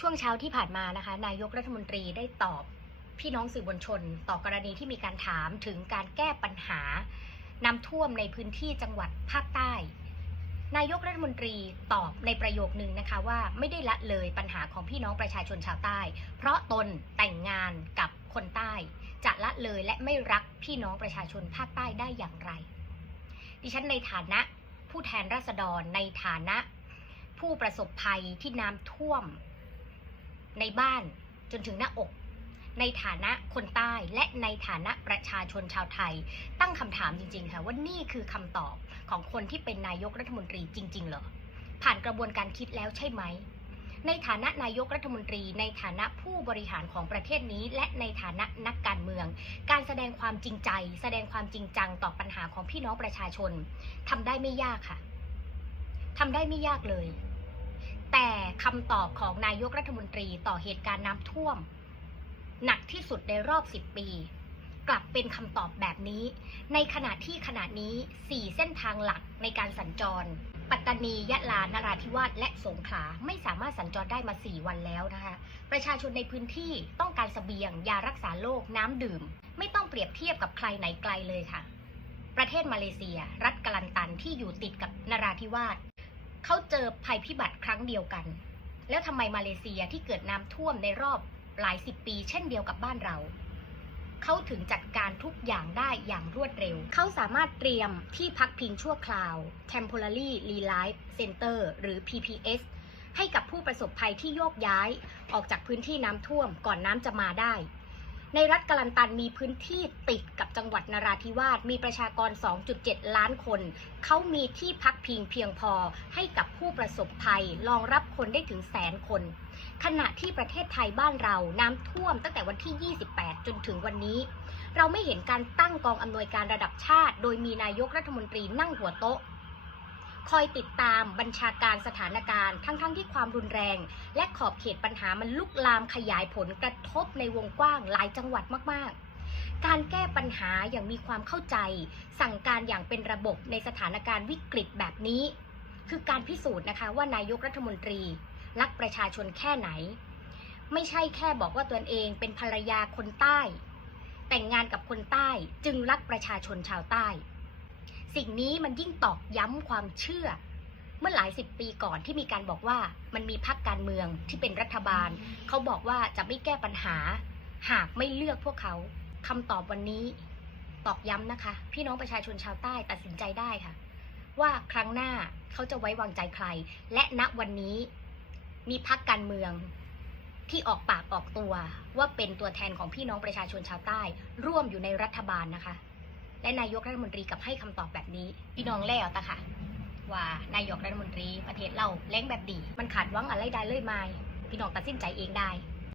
ช่วงเช้าที่ผ่านมานะคะ นายกรัฐมนตรีได้ตอบพี่น้องสื่อมวลชน ต่อกรณีที่มีการถามถึงการแก้ปัญหาน้ำท่วมในพื้นที่จังหวัดภาคใต้ นายกรัฐมนตรีตอบในประโยคนึงนะคะว่าไม่ได้ละเลยปัญหาของพี่น้องประชาชนชาวใต้ เพราะตนแต่งงานกับคนใต้ จะละเลยและไม่รักพี่น้องประชาชนภาคใต้ได้อย่างไร ดิฉันในฐานะผู้แทนราษฎรในฐานะ ผู้ประสบภัยที่น้ำท่วม ในบ้านจนถึงหน้าอก ในฐานะคนใต้และในฐานะประชาชนชาวไทย ตั้งคำถามจริงๆค่ะว่านี่คือคำตอบของคนที่เป็นนายกรัฐมนตรีจริง ๆ เหรอ ผ่านกระบวนการคิดแล้วใช่ไหม ในฐานะนายกรัฐมนตรี ในฐานะผู้บริหารของประเทศนี้ และในฐานะนักการเมือง การแสดงความจริงใจ แสดงความจริงจังต่อปัญหาของพี่น้องประชาชนทำได้ไม่ยากค่ะทำได้ไม่ยากเลย แต่คำตอบของนายกรัฐมนตรีต่อเหตุการณ์น้ำท่วม หนักที่สุดในรอบ 10 ปี กลับเป็นคำตอบแบบนี้ ในขณะที่ขณะนี้ 4 เส้นทางหลักในการสัญจร ปัตตานียะลานราธิวาสและสงขลาไม่สามารถสัญจรได้มา 4 วันแล้วนะคะ ประชาชนในพื้นที่ต้องการสเสบียง ยารักษาโรคน้ำดื่ม ไม่ต้องเปรียบเทียบกับใครไหนไกลเลยค่ะประเทศมาเลเซีย รัฐกลันตันที่อยู่ติดกับนราธิวาส เขาเจอภัยพิบัติครั้งเดียวกัน แล้วทำไมมาเลเซียที่เกิดน้ำท่วมในรอบหลายสิบปี เช่นเดียวกับบ้านเรา เขาถึงจัดการทุกอย่างได้อย่างรวดเร็ว เขาสามารถเตรียมที่พักพิงชั่วคราว Temporary Relief Center หรือ PPS ให้กับผู้ประสบภัยที่โยกย้ายออกจากพื้นที่น้ำท่วมก่อนน้ำจะมาได้ ในรัฐกาลันตันมีพื้นที่ติดกับจังหวัดนราธิวาสมีประชากร 2.7 ล้านคน เขามีที่พักพิงเพียงพอให้กับผู้ประสบภัยรองรับคนได้ถึงแสนคน ขณะที่ประเทศไทยบ้านเราน้ำท่วมตั้งแต่วันที่ 28 จนถึงวันนี้ เราไม่เห็นการตั้งกองอำนวยการระดับชาติ โดยมีนายกรัฐมนตรีนั่งหัวโต๊ะ คอยติดตามบัญชาการสถานการณ์ ทั้งๆทที่ความรุนแรง และขอบเขตปัญหามันลุกลามขยายผลกระทบในวงกว้างหลายจังหวัดมากๆการแก้ปัญหาอย่างมีความเข้าใจ สั่งการอย่างเป็นระบบในสถานการณ์วิกฤตแบบนี้ คือการพิสูจน์นะคะว่านายกรัฐมนตรี รักประชาชนแค่ไหน ไม่ใช่แค่บอกว่าตัวเองเป็นภรรยาคนใต้ แต่งงานกับคนใต้จึงรักประชาชนชาวใต้ สิ่งนี้มันยิ่งตอกย้ำความเชื่อ เมื่อหลายสิบปีก่อนที่มีการบอกว่ามันมีพรรคการเมืองที่เป็นรัฐบาล เขาบอกว่าจะไม่แก้ปัญหา หากไม่เลือกพวกเขาคำตอบวันนี้ตอกย้ำนะคะ พี่น้องประชาชนชาวใต้ตัดสินใจได้ค่ะ ว่าครั้งหน้าเขาจะไว้วางใจใคร และณวันนี้มีพักการเมืองที่ออกปากออกตัวว่าเป็นตัวแทนของพี่น้องประชาชนชาวใต้ ร่วมอยู่ในรัฐบาลนะคะ และนายกรัฐมนตรีกับให้คำตอบแบบนี้ พี่น้องแล้วตะค่ะ ว่านายกรัฐมนตรีประเทศเราแรงแบบดี มันขาดวังอะไรได้เลยไหมพี่น้องตัดสินใจเองได้